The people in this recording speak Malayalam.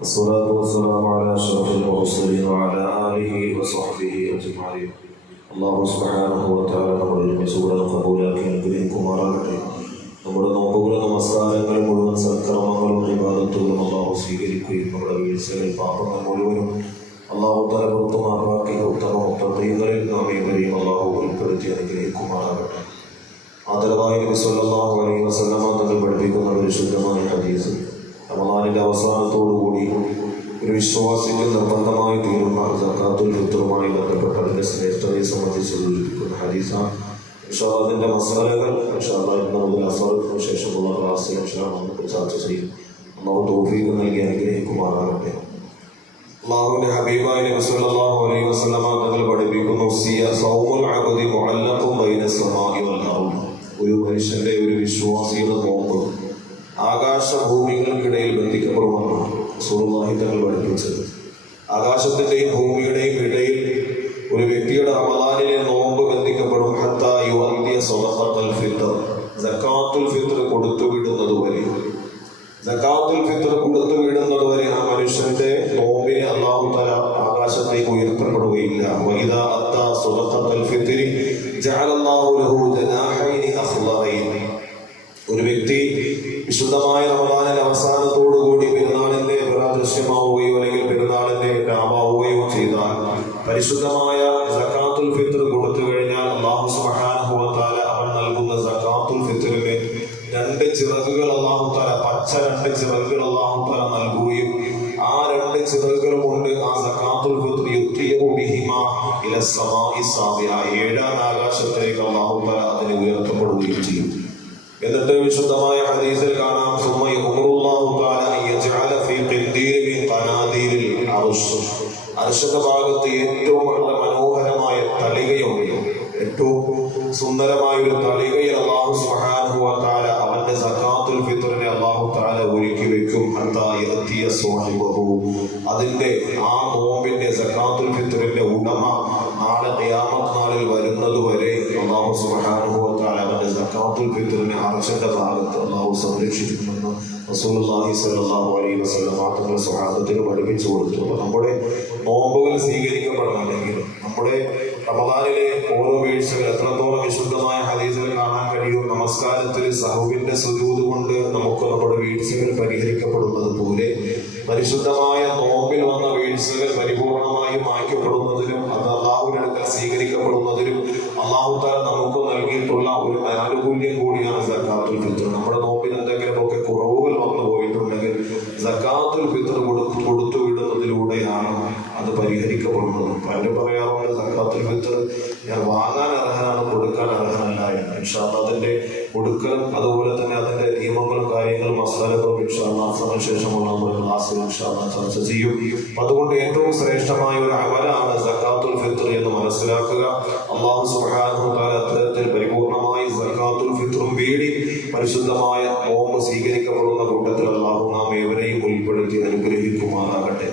والصلاة والسلام على أشرف المرسلين وعلى آله وصحبه أجمعين അള്ളാഹു സുബ്ഹാനഹുവതആല നമ്മുടെ ഒരുമിച്ചുകൂടെ കബൂലാക്കി അനുഗ്രഹിക്കുമാറാകട്ടെ നമ്മുടെ നോമ്പുകളും നമസ്കാരങ്ങളും മുഴുവൻ സൽക്കർമ്മങ്ങളും വിവാദത്തുകളും അള്ളാഹു സ്വീകരിക്കുകയും നമ്മുടെ വീഴ്ചകൾ പാപങ്ങൾ മുഴുവനും അള്ളാഹു തല പുറത്തുമാറാക്കി ഉത്തമ മുത്തീങ്ങളിൽ നാം ഏവരെയും അള്ളാഹു ഉൾപ്പെടുത്തി അനുഗ്രഹിക്കുമാറാകട്ടെ ആദരവായ നബി സല്ലല്ലാഹു അലൈഹി വസല്ലമ തങ്ങൾ പഠിപ്പിക്കുന്ന പരിശുദ്ധമായ ഹദീസ് റമദാനിന്റെ അവസാനത്തോടുകൂടി ഒരു വിശ്വാസിക്ക് നിർബന്ധമായി തീരുന്ന സക്കാത്തുൽ ഫിത്തറുമായി ബന്ധപ്പെട്ട അതിന്റെ ശ്രേഷ്ഠതയെ സംബന്ധിച്ച് സൂചിപ്പിക്കുന്ന ഹരീസ അതിന്റെ മസാലകൾ ഇന്ന് മുതൽ അസറിന് ശേഷമുള്ള ക്ലാസ്സിൽ നമുക്ക് ചർച്ച ചെയ്യും. അള്ളാഹു തോഫീക്ക് നൽകി അനുഗ്രഹിക്കുമാറാകട്ടെ. അള്ളാഹുവിന്റെ ഹബീബായ നബി അലൈഹി വസല്ലമ തങ്ങൾ പഠിപ്പിക്കുന്നു സിയ സൗമുൽ അബ്ദി മുഅല്ലഖും ബൈന സമാഇ വൽ അർദ്. ഒരു മനുഷ്യന്റെ ഒരു വിശ്വാസിയുടെ നോമ്പ്. ആകാശഭൂമികൾക്കിടയിൽ ബന്ധിക്കപ്പെടുമെന്നാണ് സുറുമാഹി തങ്ങൾ പഠിപ്പിച്ചത്. ആകാശത്തിന്റെയും ഭൂമിയുടെയും ഇടയിൽ ഒരു വ്യക്തിയുടെ റമദാനിലെ നോമ്പ് ബന്ധിക്കപ്പെടും. സക്കാത്തുൽ ഫിത്ർ കൊടുത്തു വിടുന്നത് വരെ. സക്കാത്തുൽ ഫിത്ർ കൊടുത്തു വിടുന്നത് വരെ ആ മനുഷ്യന്റെ നോമ്പിനെ അള്ളാഹു തല ആകാശത്തേക്ക് ഉയർത്തപ്പെടുകയില്ല. വൈദ അത്ത സ്വതഫത്തുൽ ഫിത്രി ജഅലല്ലാഹു ലഹു ജനാഹൈനി അഖ്ളറൈൻ ഒരു വ്യക്തി വിശുദ്ധമായ റമദാനിന്റെ അവസാനത്തോടുകൂടി പെരുന്നാളിന്റെ പ്രാദൃശ്യമാവുകയോ അല്ലെങ്കിൽ പെരുന്നാളിന്റെ രാമാവുകയോ ചെയ്താൽ പരിശുദ്ധമായ സക്കാത്തുൽ ഫിത്ർ കൊടുത്തു കഴിഞ്ഞാൽ അള്ളാഹു തആല അവൻ നൽകുന്ന സക്കാത്തുൽ ഫിത്തറിന്റെ രണ്ട് ചിറകുകൾ അള്ളാഹു താല പച്ച രണ്ട് ചിറകുകൾ അള്ളാഹു താല നൽകുകയും ആ രണ്ട് ചിറകുകൾ കൊണ്ട് ആ സക്കാത്തുൽ ഫിത്ർ ഏഴാം ആകാശത്തിലേക്ക് അള്ളാഹു താല അതിനെ ഉയർത്തപ്പെടുകയും ചെയ്യും. എന്നിട്ട് വിശുദ്ധമായ ഹദീസിൽ കാണാം അർശക ഭാഗത്ത് ഏറ്റവും വളരെ മനോഹരമായ തളികയുണ്ട്. ഏറ്റവും സുന്ദരമായ ഒരു തളികയിൽ അള്ളാഹു വ തആല അവന്റെ സകാത്തുൽ ഫിത്റിനെ അല്ലാഹു തആല ഒരുക്കി വെക്കും. ഹത്താ യഅതിയ സ്വാഹിബഹു അതിന്റെ ആ നോമ്പിന്റെ സകാത്തുൽ ഫിത്റിന്റെ ഉടമ നാളെ ഖിയാമത്ത് നാളിൽ വരുന്നത് വരെ അല്ലാഹു സുബ്ഹാനഹു അവന്റെ സക്കാത്തുൽ ഭാഗത്ത് അല്ലാഹു സംരക്ഷിക്കുമെന്ന് റസൂലുള്ളാഹി സ്വല്ലല്ലാഹു അലൈഹി വസ്ലം തങ്ങൾ സ്വഹാബത്തിന് പഠിപ്പിച്ചു കൊടുത്തു. അപ്പോൾ നമ്മുടെ നോമ്പുകൾ സ്വീകരിക്കപ്പെടണമെങ്കിൽ നമ്മുടെ റമദാനിലെ ഓരോ വീഴ്ചകൾ എത്രത്തോളം വിശുദ്ധമായ ഹദീസുകൾ കാണാൻ കഴിയും നമസ്കാരത്തിൽ സഹുവിന്റെ സുജൂത് കൊണ്ട് നമുക്ക് നമ്മുടെ വീഴ്ചകൾ പരിഹരിക്കപ്പെടുന്നത് പോലെ പരിശുദ്ധമായ നോമ്പിൽ വന്ന വീഴ്ചകൾ പരിപൂർണമായും മായ്ക്കപ്പെടുന്നതിനും അത് അള്ളാഹുവിനടുക്കൽ സ്വീകരിക്കപ്പെടുന്നതിനും അള്ളാഹു താല നമുക്ക് നൽകിയിട്ടുള്ള ഒരു ആനുകൂല്യം കൂടിയാണ് സക്കാത്തുൽ ഫിത്തർ നമ്മുടെ നോമ്പിൽ എന്തെങ്കിലുമൊക്കെ കുറവുകൾ വന്നു പോയിട്ടുണ്ടെങ്കിൽ സക്കാത്തുൽ ഫിത്തർ കൊടുത്തു കൊടുത്തു വിടുന്നതിലൂടെയാണ് അത് പരിഹരിക്കപ്പെടുന്നത്. പലരും പറയാറുണ്ട് സക്കാത്തുൽ ഫിത്തർ ഞാൻ വാങ്ങാൻ അർഹനാണ് കൊടുക്കാൻ അർഹനല്ല എന്ന്. ഇൻഷാല്ല അതിന്റെ കൊടുക്കലും അതുപോലെ തന്നെ അതിന്റെ നിയമങ്ങളും കാര്യങ്ങളും മസാലകളും ഇൻഷാല്ല ശേഷമുള്ള നമ്മുടെ ക്ലാസ്സിൽ ഇൻഷാല്ല ചർച്ച ചെയ്യും. അതുകൊണ്ട് ഏറ്റവും ശ്രേഷ്ഠമായ ഒരു അമലാണ് സക്കാത്തുൽ ഫിത്തർ എന്ന് മനസ്സിലാക്കുക. അള്ളാഹു സുബ്ഹാനഹു പരിശുദ്ധമായ നോമ്പ് സ്വീകരിക്കപ്പെടുന്ന കൂട്ടത്തിൽ നാം ഏവരെയും ഉൾപ്പെടുത്തി അനുഗ്രഹിക്കുമാറാകട്ടെ.